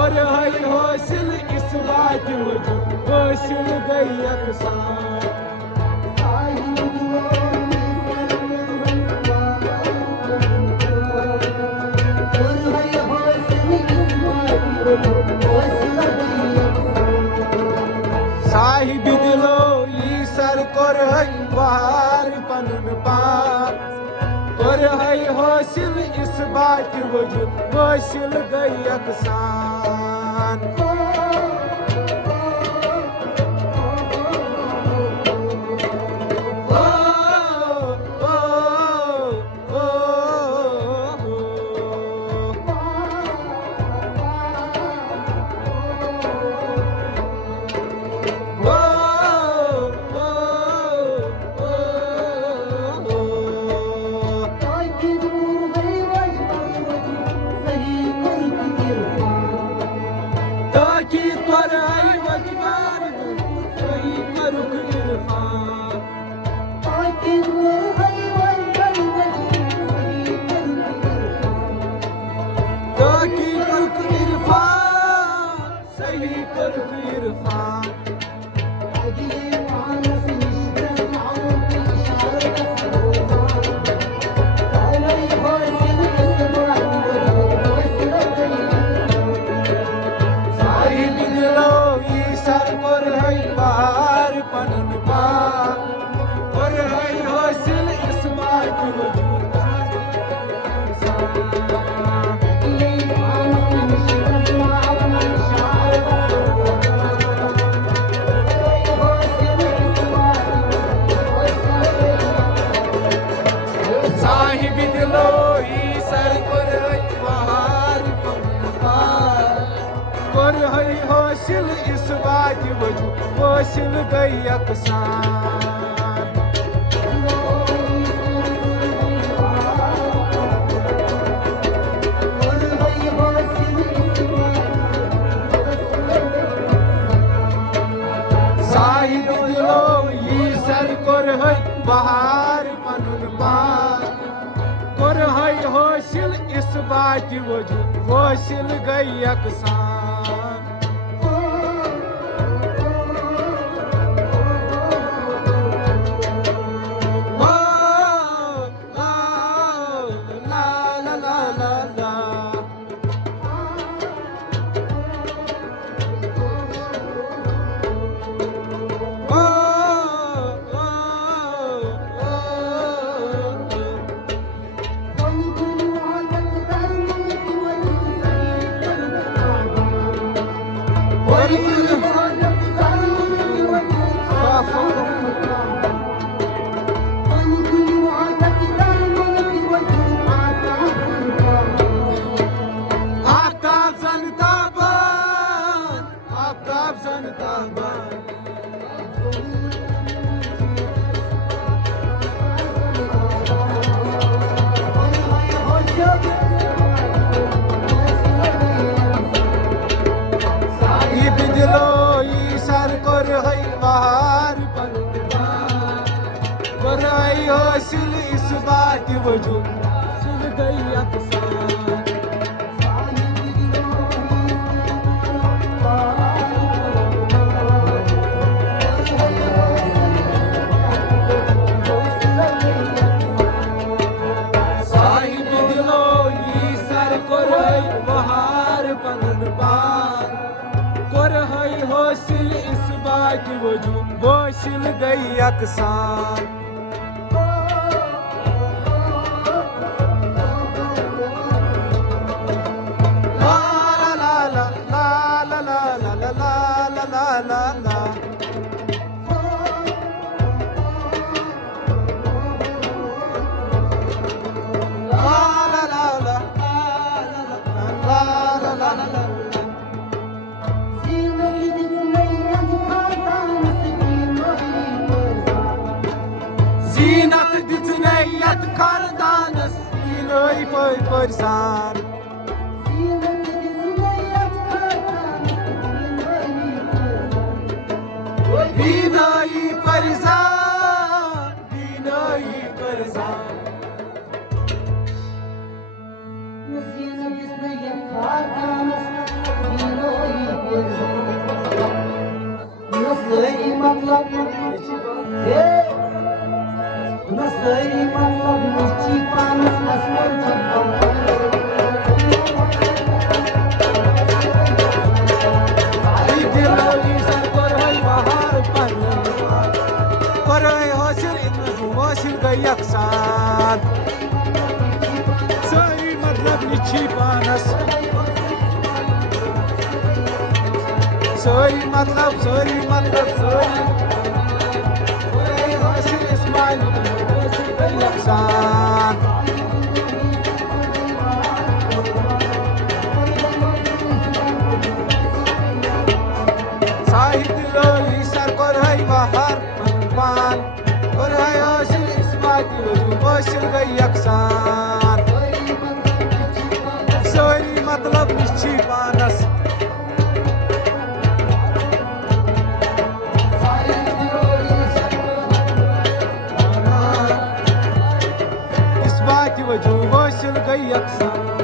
और है हासिल इस बात वजूद हासिल गई अकसार साहिब दिलो ई सर कर है बहार पनुन पार कर है हासिल इस बात वजूद हासिल गई अकसान हासिल इस बात वजूद हासिल गई अकसान साहिब दिलो ई सर कर है बहार पनुन पार कर है हासिल इस बात वजूद हासिल गई अकसान हासिल इस बात वजूद हासिल गई अकसान साहिब दिलो ई सर कर है बहार पनुन पार कर है हासिल इस बात वजूद हासिल गई अकसान Zinat ditneyet kardanız İloy boy korsan Binayı korsan Binayı korsan Zinat ditneyet kardanız सही मतलब न सही मतलब निश्ची पानस नस्मन यकसान सही मतलब निच्छी पानस सही मतलब हासिल इस्माइल यकसान साहित्य लोली सर कर है बाहर पान कर है हासिल इस्माइल हासिल गई यकसान सही मतलब निच्छी पानस वजूद हासिल गई यकसान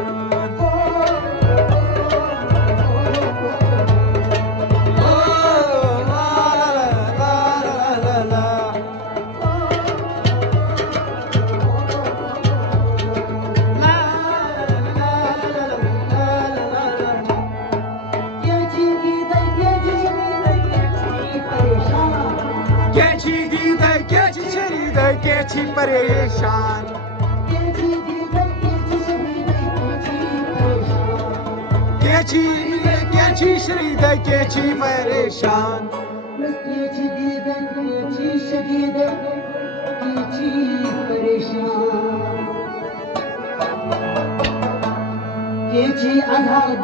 कैची परेशान कैची शरीद कैची परेशान कैची आधार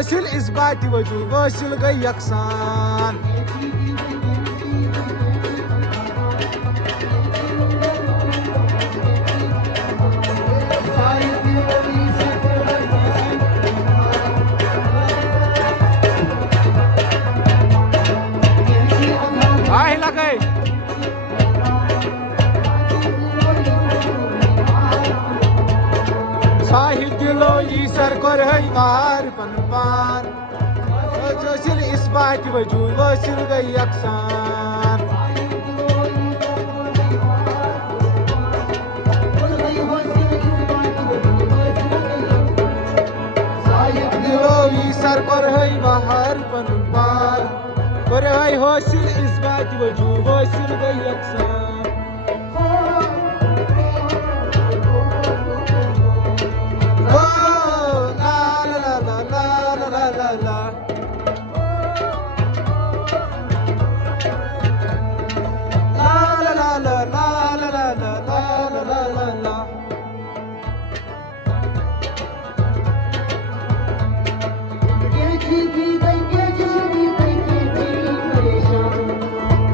हासिल इस बात वजूद हासिल गई यकसान लगे साहित्य लो ई सर कर है बाहर पनपान हासिल इस बात वजूद हासिल गई यकसान साहित्य लो ई सर कर है बाहर पनपान कर है हासिल इस बात वजूद हासिल गई यकसान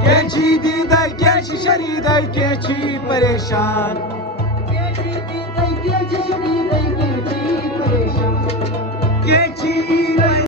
कैची दीदा कैची शरीदा कैची परेशान